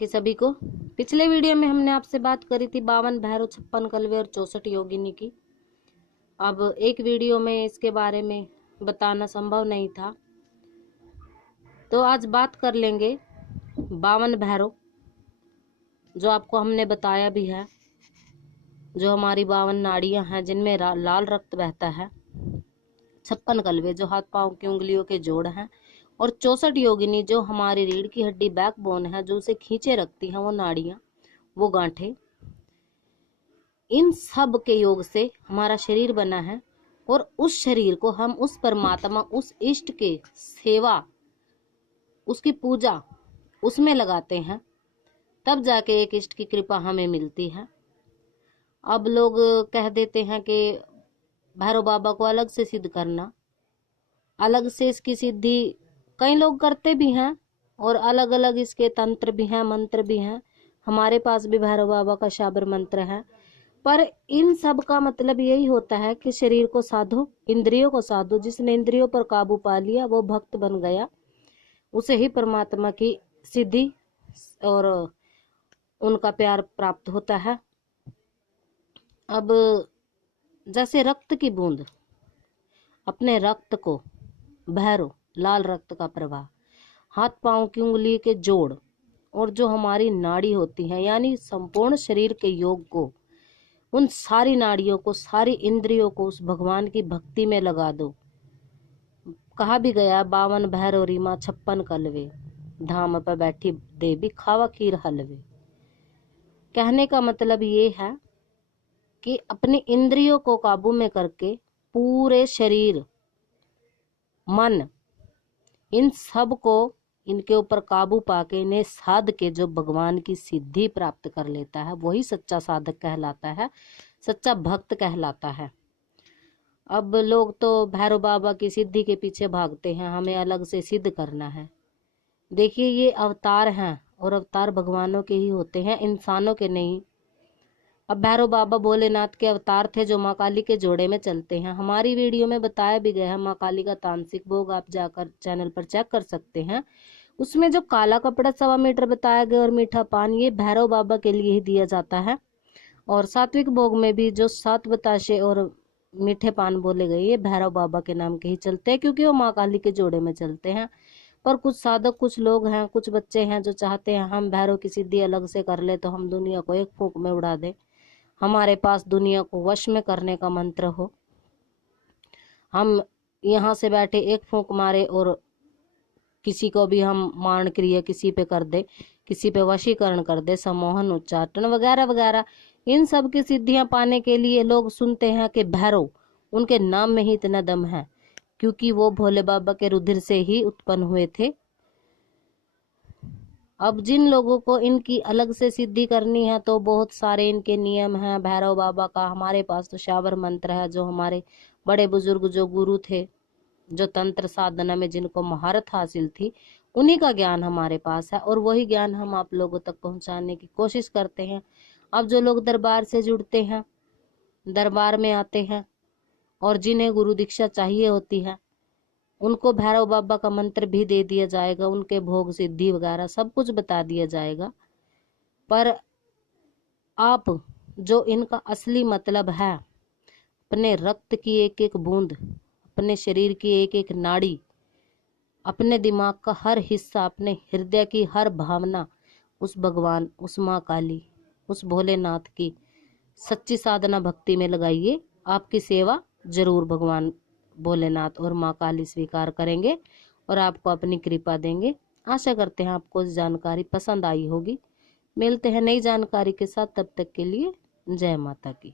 कि सभी को पिछले वीडियो में हमने आपसे बात करी थी 52 भैरव, 56 कलवे और 64 योगिनी की। अब एक वीडियो में इसके बारे में बताना संभव नहीं था, तो आज बात कर लेंगे 52 भैरव, जो आपको हमने बताया भी है, जो हमारी 52 नाड़ियां हैं जिनमें लाल रक्त बहता है। 56 कलवे जो हाथ पांव की उंगलियों के जोड़ हैं, और 64 योगिनी जो हमारी रीढ़ की हड्डी बैकबोन है, जो उसे खींचे रखती हैं, वो नाड़ियां, वो गांठें। इन सब के योग से हमारा शरीर बना है, और उस शरीर को हम उस परमात्मा, उस इष्ट के सेवा, उसकी पूजा उसमें लगाते हैं, तब जाके एक इष्ट की कृपा हमें मिलती है। अब लोग कह देते हैं कि भैरव बाबा को अलग से सिद्ध करना, अलग से इसकी सिद्धि कई लोग करते भी हैं, और अलग अलग इसके तंत्र भी हैं, मंत्र भी हैं। हमारे पास भी भैरव बाबा का शाबर मंत्र है। पर इन सब का मतलब यही होता है कि शरीर को साधो, इंद्रियों को साधो। जिसने इंद्रियों पर काबू पा लिया वो भक्त बन गया, उसे ही परमात्मा की सिद्धि और उनका प्यार प्राप्त होता है। अब जैसे रक्त की बूंद, अपने रक्त को भैरव, लाल रक्त का प्रवाह, हाथ पांव की उंगली के जोड़, और जो हमारी नाड़ी होती है, यानी संपूर्ण शरीर के योग को, उन सारी नाड़ियों को, सारी इंद्रियों को उस भगवान की भक्ति में लगा दो। कहा भी गया 52 भैरव रीमा 56 कलवे, धाम पर बैठी देवी खावा खीर हलवे। कहने का मतलब ये है कि अपनी इंद्रियों को काबू में करके पूरे शरीर, मन, इन सब को इनके ऊपर काबू पाके इन्हें साध के जो भगवान की सिद्धि प्राप्त कर लेता है, वही सच्चा साधक कहलाता है, सच्चा भक्त कहलाता है। अब लोग तो भैरव बाबा की सिद्धि के पीछे भागते हैं, हमें अलग से सिद्ध करना है। देखिए, ये अवतार हैं, और अवतार भगवानों के ही होते हैं, इंसानों के नहीं। अब भैरव बाबा भोलेनाथ के अवतार थे, जो माँ काली के जोड़े में चलते हैं। हमारी वीडियो में बताया भी गया है, माँ काली का तांत्रिक भोग, आप जाकर चैनल पर चेक कर सकते हैं। उसमें जो काला कपड़ा 1.25 मीटर बताया गया और मीठा पान, ये भैरव बाबा के लिए ही दिया जाता है। और सात्विक भोग में भी जो 7 बताशे और मीठे पान बोले गए, ये भैरव बाबा के नाम के ही चलते हैं, क्योंकि वो माँ काली के जोड़े में चलते हैं। पर कुछ साधक, कुछ लोग हैं, कुछ बच्चे हैं जो चाहते हैं हम भैरव की सिद्धि अलग से कर ले, तो हम दुनिया को एक फूंक में उड़ा दे, हमारे पास दुनिया को वश में करने का मंत्र हो, हम यहाँ से बैठे एक फूंक मारे और किसी को भी हम मारण क्रिया किसी पे कर दे, किसी पे वशीकरण कर दे, सम्मोहन, उच्चाटन वगैरह वगैरह। इन सब की सिद्धियां पाने के लिए लोग सुनते हैं कि भैरव, उनके नाम में ही इतना दम है, क्योंकि वो भोले बाबा के रुधिर से ही उत्पन्न हुए थे। अब जिन लोगों को इनकी अलग से सिद्धि करनी है, तो बहुत सारे इनके नियम हैं भैरव बाबा का। हमारे पास तो शाबर मंत्र है, जो हमारे बड़े बुजुर्ग, जो गुरु थे, जो तंत्र साधना में जिनको महारत हासिल थी, उन्हीं का ज्ञान हमारे पास है, और वही ज्ञान हम आप लोगों तक पहुंचाने की कोशिश करते हैं। अब जो लोग दरबार से जुड़ते हैं, दरबार में आते हैं, और जिन्हें गुरु दीक्षा चाहिए होती है, उनको भैरव बाबा का मंत्र भी दे दिया जाएगा, उनके भोग सिद्धि वगैरह सब कुछ बता दिया जाएगा। पर आप जो इनका असली मतलब है, अपने रक्त की एक एक बूंद, अपने शरीर की एक एक नाड़ी, अपने दिमाग का हर हिस्सा, अपने हृदय की हर भावना उस भगवान, उस माँ काली, उस भोलेनाथ की सच्ची साधना भक्ति में लगाइए। आपकी सेवा जरूर भगवान भोलेनाथ और माँ काली स्वीकार करेंगे, और आपको अपनी कृपा देंगे। आशा करते हैं आपको जानकारी पसंद आई होगी। मिलते हैं नई जानकारी के साथ, तब तक के लिए जय माता की।